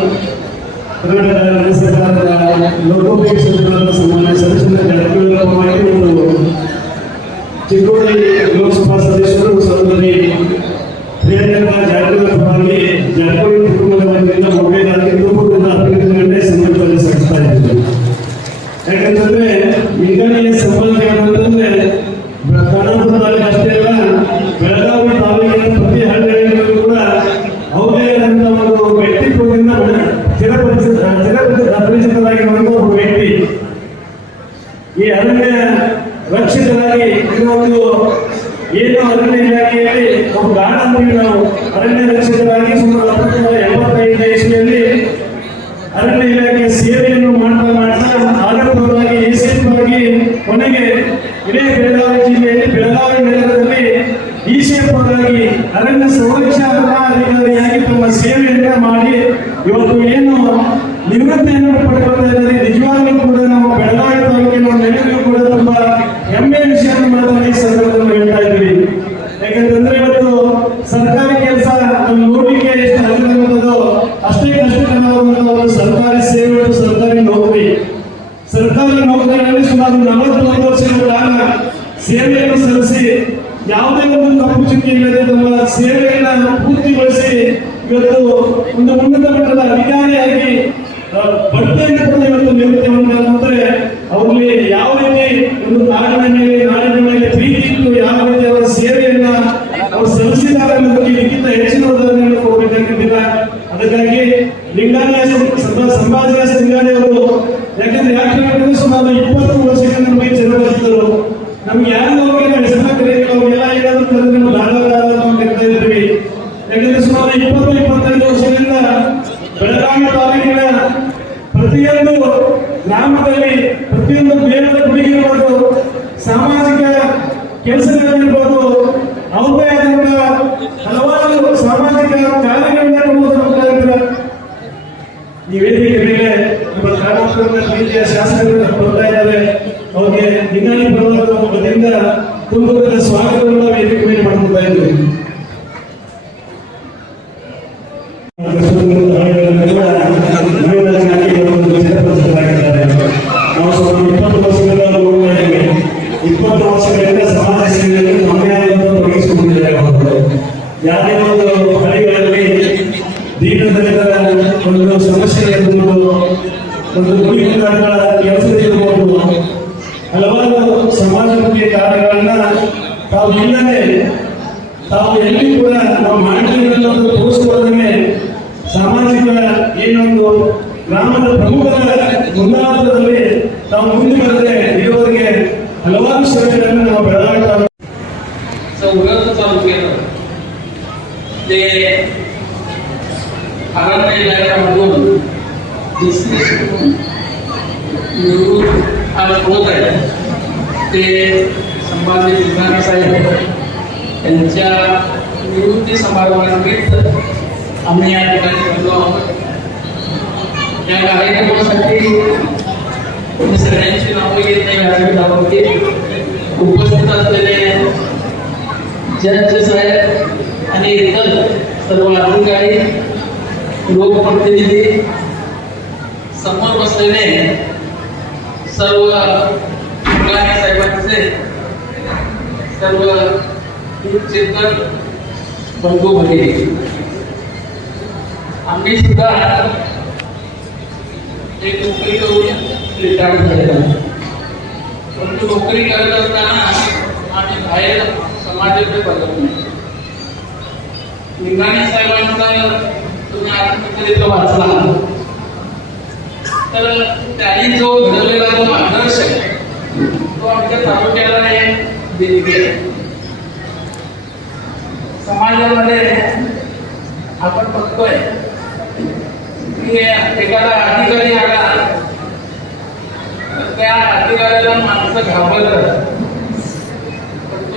ಕರ್ನಾಟಕ ರಾಜ್ಯ ಸರ್ಕಾರದ ಲೋಕೋಪಯೋಗಿ ಸನ್ಮಾನ್ಯ ಸದಸ್ಯರ ಪರವಾಗಿ ಒಂದು ಚಿಕ್ಕೋಡಿ ಲೋಕಸಭಾ ಸದಸ್ಯರು ಸಹೋದರಿ ಪ್ರಿಯಾಂಕಾ ಜಾರಕಿಹೊಳಿ ಪರವಾಗಿ ಜಾರಕಿಹೊಳಿ ಕುಟುಂಬದ ವತಿಯಿಂದ ಮೊದಲನೇದಾಗಿ ತುಮಕೂರಿನ ಅಭಿವೃದ್ಧಿಗಳನ್ನೇ ಸಂದರ್ಭದಲ್ಲಿ ಸಲ್ಲಿಸ್ತಾ ಇದ್ದೀವಿ. ಯಾಕಂತಂದ್ರೆ ನಿಂಗಾಣಿಯ ಸಂಬಂಧ ಅಂತಂದ್ರೆ ಕರ್ನಾಟಕ ತಾಲೂಕು ಅಷ್ಟೇ ಅಲ್ಲ, ಬೆಳಗಾವಿ ತಾಲೂಕಿನ ಪ್ರತಿ ಹಳ್ಳಿಗಳಿಗೂ ಕೂಡ ಅವರೇ ಆದಂತಹ ಒಂದು ವ್ಯಕ್ತಿತ್ವದಿಂದ ಚಿರಪರಿಚಿತರಾಗಿರುವಂತಹ ಒಬ್ಬ ವ್ಯಕ್ತಿ. ಈ ಅರಣ್ಯ ರಕ್ಷಕರಾಗಿ ಇನ್ನೊಂದು ಏನು ಅರಣ್ಯ ಇಲಾಖೆಯಲ್ಲಿ ಒಂದು ಗಾಢ ಅಂತೀವಿ ನಾವು. ಅರಣ್ಯ ರಕ್ಷಕರಾಗಿ ಸುಮಾರು 1985 ಇಸ್ವಿಯಲ್ಲಿ ಅರಣ್ಯ ಇಲಾಖೆಯ ಸೇವೆಯನ್ನು ಮಾಡ್ತಾ ಆಗತವಾಗಿ ಈಶೇಫಾಗಿ ಕೊನೆಗೆ ಇಡೀ ಬೆಳಗಾವಿ ಜಿಲ್ಲೆಯಲ್ಲಿ ಬೆಳಗಾವಿ ನಗರದಲ್ಲಿ ಈಶೇಫಾಗಿ ಅರಣ್ಯ ಸಂರಕ್ಷಣಾ ಅಧಿಕಾರಿಯಾಗಿ ತಮ್ಮ ಸೇವೆಯನ್ನ ಮಾಡಿ ಇವತ್ತು ಏನು ನಿವೃತ್ತಿಯನ್ನು ಪಡೆದುಕೊಳ್ತಾ ಇದ್ದಾರೆ. ನಿಜವಾಗ್ಲೂ ಕೂಡ ನಮ್ಮ ಬೆಳಗಾವಿ ತಾಲೂಕಿನ ನೆಲೆಗೂ ಕೂಡ ತುಂಬಾ ಹೆಮ್ಮೆಯ ವಿಷಯವನ್ನು ಮಾಡೋದನ್ನ ಈ ಸಂದರ್ಭದಲ್ಲಿ ಹೇಳ್ತಾ ಇದ್ದೀವಿ. ಯಾಕಂತಂದ್ರೆ ಇವತ್ತು ಸರ್ಕಾರಿ ಕೆಲಸ ನಮ್ಮ ನೋಡ್ಲಿಕ್ಕೆ ಎಷ್ಟು ಅನುಕೂಲವಾದೋ ಅಷ್ಟೇ ಕಷ್ಟಕರವಾದಂತಹ ಒಂದು ಸರ್ಕಾರಿ ಸೇವೆ, ಸರ್ಕಾರಿ ನೌಕರಿ. ಸರ್ಕಾರಿ ನೌಕರಿಯಲ್ಲಿ ಸುಮಾರು 41 ವರ್ಷಗಳ ಕಾಲ ಸೇವೆಯನ್ನು ಸಲ್ಲಿಸಿ ಯಾವುದೇ ಒಂದು ಕಪ್ಪು ಚುಕ್ಕಿ ಇಲ್ಲದೆ ತಮ್ಮ ಸೇವೆಯನ್ನು ಪೂರ್ತಿಗೊಳಿಸಿ ಇವತ್ತು ಒಂದು ಉನ್ನತ ಮಟ್ಟದ ಅಧಿಕಾರಿಯಾಗಿ ಬಡ್ತಿಯನ್ನು ಪಡೆದ ಇವತ್ತು ನಿವೃತ್ತಿ ಹೊಂದಿದ್ರೆ ಅವರಲ್ಲಿ ಯಾವ ರೀತಿ ಒಂದು ನಾಡಿನ ಮೇಲೆ ಪ್ರೀತಿ ಇತ್ತು, ಯಾವ ರೀತಿ ಅವರ ಸೇವೆಯನ್ನ ಅವರು ಸಲ್ಲಿಸಿದ್ದಾರೆ ಅನ್ನೋದಕ್ಕೆ ಇದಕ್ಕಿಂತ ಹೆಚ್ಚಿನ ಉದಾಹರಣೆಯನ್ನು ಕೊಡಬೇಕಾಗಿದ್ದಿಲ್ಲ. ಅದಕ್ಕಾಗಿ ಲಿಂಗಾಣಿಯ ಸಂಭಾಜಿ ಎಸ್ ನಿಂಗಾಣಿ ಅವರು ಯಾಕಂದ್ರೆ ಸುಮಾರು 20 ವರ್ಷಗಳ ನಮಗೆ ಜನರಿದ್ದರು. ನಮ್ಗೆ ಯಾರು ಹೆಸರನ್ನ ಕರೆಯಲಿಲ್ಲ, ಅವರೆಲ್ಲ ಏನಾದ್ರು ಕರೆದ್ರೆ ನಾವು ದಾದ ಕರಿತಾ ಇದ್ವಿ. ಯಾಕಂದ್ರೆ ಸುಮಾರು 20-25 ವರ್ಷಗಳಿಂದ ಬೆಳಗಾವಿ ತಾಲೂಕಿನ ಪ್ರತಿಯೊಂದು ಗ್ರಾಮದಲ್ಲಿ ಪ್ರತಿಯೊಂದು ಬೇಡದ ಗುಡಿಗಿರ್ಬೋದು, ಸಾಮಾಜಿಕ ಕೆಲಸಗಳಿರ್ಬೋದು, ಅವ್ರದೇ ಆದಂತಹ ಹಲವಾರು ಸಾಮಾಜಿಕ ಕಾರ್ಯಗಳನ್ನ ಮಾಡುವುದರ ಮುಖಾಂತರ ಈ ವೇದಿಕೆ ಮೇಲೆ ನಮ್ಮ ಗ್ರಾಮಸ್ಥರ ಪ್ರೀತಿಯ ಶಾಸಕರು ಬರ್ತಾ ಇದ್ದಾರೆ. ಅವರಿಗೆ ನಿಂಗಾಳಿ ಪರವಾದ ವತಿಯಿಂದ ಕುಂದೂರಿನ ಸ್ವಾಗತವನ್ನು ವೇದಿಕೆ ಮೇಲೆ ಮಾಡ್ಕೊಳ್ತಾ ಇದ್ದೀವಿ. ನಾವು 20 ವರ್ಷಗಳಿಂದ ನೋಡ್ತಾ ಇದ್ದೇವೆ. 20 ವರ್ಷಗಳಿಂದ ಸಮಾಜ ಸೇವೆಯಲ್ಲಿ ನಮ್ಮದೇ ತೊಡಗಿಸಿಕೊಂಡಿದ್ದೇವೆ. ಯಾವುದೇ ಒಂದು ಹಳ್ಳಿಗಳಲ್ಲಿ ದೀನದಲಿತರ ಒಂದು ಸಮಸ್ಯೆ ಇರ್ಬೋದು, ಒಂದು ಗುಡಿ ಕೆಲಸ ಇರ್ಬೋದು, ಹಲವಾರು ಸಮಾಜಮುಖಿ ಕಾರ್ಯಗಳನ್ನ ತಾವು ಇಲ್ಲದೆ ತಾವು ಎಲ್ಲಿ ಕೂಡ ನಾವು ಮಾಡ್ತೀವಿ ತೋರಿಸ್ಕೊಳ್ಳೋದನ್ನೇ ಸಾಮಾಜಿಕ ಏನೊಂದು ಗ್ರಾಮದ ಪ್ರಮುಖರ ಮುಂದಾಳತ್ವದಲ್ಲಿ ತಾವು ಮುಂದೆ ಬರದೆ ಇರುವವರಿಗೆ ಹಲವಾರು ಸೇವೆಗಳನ್ನು ನಾವು ಬೆಳಗಾವಿ चालू केलं ते अरण्य इलाक्यामधून निवडून आज होत आहे ते संभाजी भिल्लारे साहेब यांच्या निवृत्ती समारंभानिमित्त आम्ही या ठिकाणी जमलो आहोत. या कार्यक्रमासाठी सगळ्यांची नावं येत नाही व्यासपीठावरती उपस्थित असलेले जज साहेब आणि इतर सर्व अधिकारी, लोकप्रतिनिधी, समोर बसलेले सर्व मुलाने साहेबांचे सर्व चिंतन बंधू भगिनी, आम्ही सुद्धा एक नोकरी करून रिटायर झालेलो. परंतु नोकरी करत असताना आम्ही बाहेर समाजाकडे बघत नाही. निंगाणे साहेबांचा तुम्ही आत्मचरित्र वाचला तर त्यांनी जो घडवलेला जो आदर्श आहे तो आमच्या तालुक्याला एक देणगी आहे. समाजामध्ये आपण बघतोय की एखादा अधिकारी आला तर त्या अधिकाऱ्याला माणसं घाबरतात.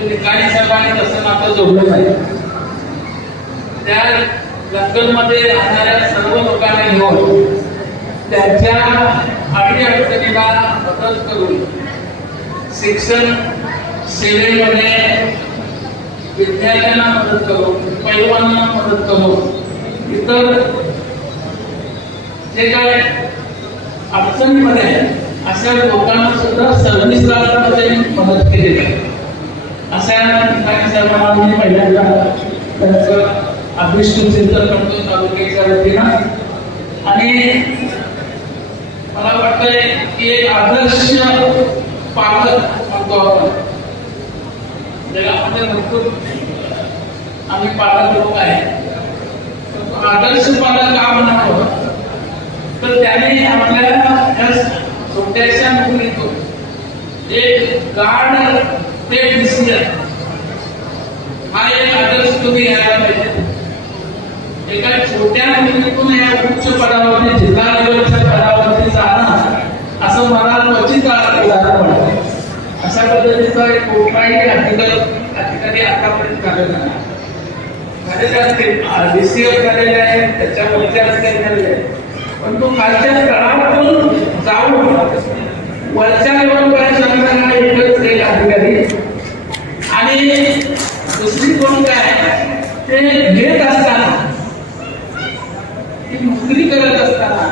निंगाणे साहेबांनी तसं नातं जोडलं नाही. त्या जंगलमध्ये राहणाऱ्या सर्व लोकांना घेऊन त्यांच्या अडीअडचणीला मदत करून शिक्षण सेवेमध्ये विद्यार्थ्यांना मदत करून, पैलवानांना मदत करून, इतर जे काय अडचणीमध्ये अशा लोकांना सुद्धा सर्विसमध्ये मदत केली आहे. अशा निंगाणे साहेबांना मी पहिल्यांदा त्यांचं अभिष्ट चिंतन करतो तालुक्याच्या वतीनं. आणि मला वाटतंय की एक आदर्श पालक म्हणतो आपण, जगामध्ये भरपूर आम्ही पालक लोक आहे. आदर्श पालक का म्हणतो तर त्याने आपल्याला छोट्याशा मुलीतून एक गाढ ते डिसिजन हा एक आदर्श तुम्ही यायला पाहिजे. एका छोट्या मुलीतून या उच्च पदावरती, जिल्हा लेवलच्या पदावरती जाणं असं मला क्वचित उदाहरण वाटतं. अशा पद्धतीचा एक कुठलाही अधिकारी आतापर्यंत झालेला नाही. डीसीएफ झालेले आहे, त्याच्यावरच्या अधिकारी झालेले आहे, पण तो खालच्या तळावरून जाऊन वरच्या लेवलपर्यंत जाणारा एकच एक अधिकारी. आणि दुसरी कोण काय ते घेत असताना, नोकरी करत असताना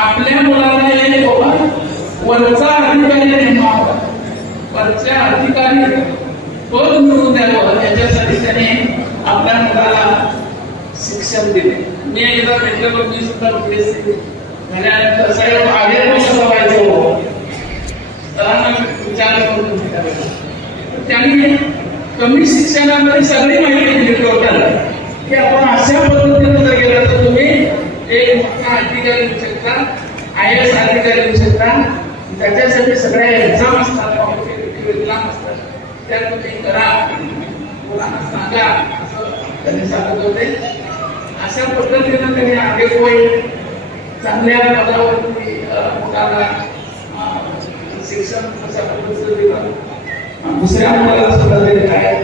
आपल्या मुलाला एक वरचा अधिकारी नेमावा, वरच्या अधिकारी पद मिळवून द्यावं याच्यासाठी त्याने आपल्या मुलाला शिक्षण दिले. मी एकदा भेटलो, मी सुद्धा UPSC झाल्यानंतर साहेब आगे कसं व्हायचं विचार करून त्यांनी कमी शिक्षणामध्ये सगळी माहिती दिली टोटल की आपण अशा पद्धतीने जर गेलं तर तुम्ही एक मोठा अधिकारी होऊ शकता, IAS अधिकारी होऊ शकता. त्याच्यासाठी सगळ्या एक्झाम असतात, कॉम्पिटेटिव्ह एक्झाम असतात, त्या तुम्ही करा, मुलांना सांगा असं त्यांनी सांगत होते. अशा पद्धतीने त्यांनी आगे होईल चांगल्या पदावरती मुलाला शिक्षण अशा पद्धतीचं दिलं. दुसऱ्या मुलाला सुद्धा ते काय